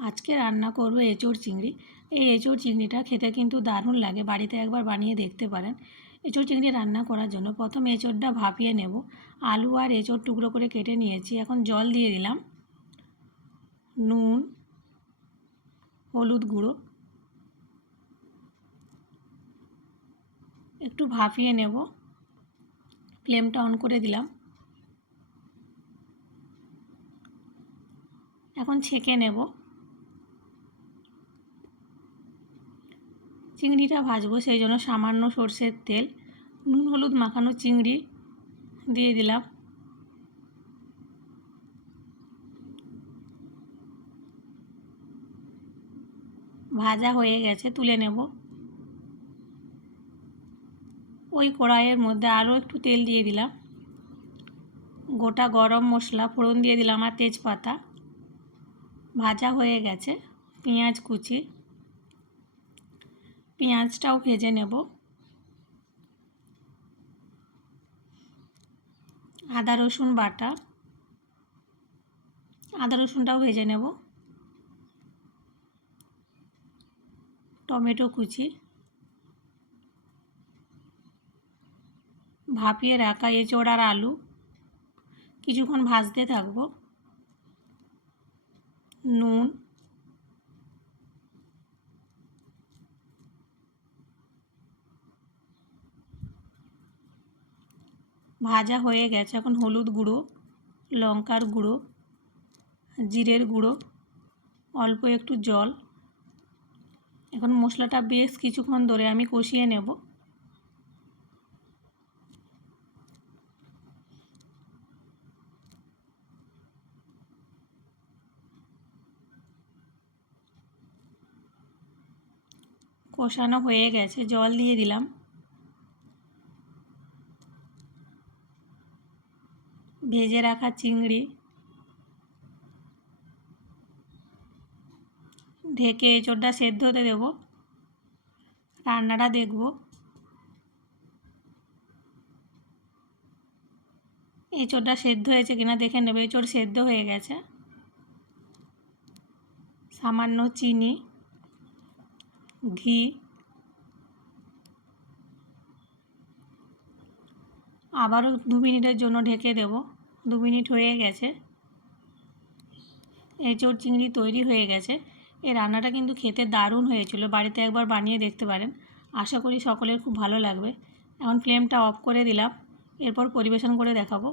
আজকে রান্না করব এঁচোড় চিংড়ি। এই এঁচোড় চিংড়িটা খেতে কিন্তু দারুণ লাগে, বাড়িতে একবার বানিয়ে দেখতে পারেন। এঁচোড় চিংড়ি রান্না করার জন্য প্রথম এঁচোড়টা ভাপিয়ে নেব। আলু আর এঁচোড় টুকরো করে কেটে নিয়েছি, এখন জল দিয়ে দিলাম। নুন, হলুদ গুঁড়ো একটু ভাপিয়ে নেব। ফ্লেমটা অন করে দিলাম। এখন ছেঁকে নেব। চিংড়িটা ভাজবো, সেই জন্য সামান্য সর্ষের তেল, নুন, হলুদ মাখানো চিংড়ি দিয়ে দিলাম। ভাজা হয়ে গেছে, তুলে নেব। ওই কড়াইয়ের মধ্যে আরও একটু তেল দিয়ে দিলাম। গোটা গরম মশলা, ফোড়ন দিয়ে দিলাম আর তেজপাতা। ভাজা হয়ে গেছে, পেঁয়াজ কুচি। পেঁয়াজটাও ভেজে নেব। আদা, রসুন, বাটা। আদা, রসুনটাও ভেজে নেব। টমেটো কুচি। ভাপিয়ে রাখা এঁচোড় আর আলু। কিছুক্ষণ ভাজতে থাকব। নুন। ভাজা হয়ে গেছে। এখন হলুদ গুঁড়ো, লঙ্কার গুঁড়ো, জিরের গুঁড়ো, অল্প একটু জল। এখন মশলাটা বেশ কিছুক্ষণ ধরে আমি কষিয়ে নেব। কষানো হয়ে গেছে। জল দিয়ে দিলাম। ভেজে রাখা চিংড়ি। ঢেকে এঁচোড়টা সেদ্ধ হতে দেবো। রান্নাটা দেখব। এঁচোড়টা সেদ্ধ হয়েছে কিনা দেখে নেবে। এঁচোড় সেদ্ধ হয়ে গেছে। সামান্য চিনি, ঘি আবারও দু মিনিটের জন্য ঢেকে দেব। দু মিনিট হয়ে গেছে। এঁচোড় চিংড়ি তৈরি হয়ে গেছে। এই রান্নাটা কিন্তু খেতে দারুণ হয়েছিল। বাড়িতে একবার বানিয়ে দেখতে পারেন। আশা করি সকলের খুব ভালো লাগবে। এখন ফ্লেমটা অফ করে দিলাম। এরপর পরিবেশন করে দেখাবো।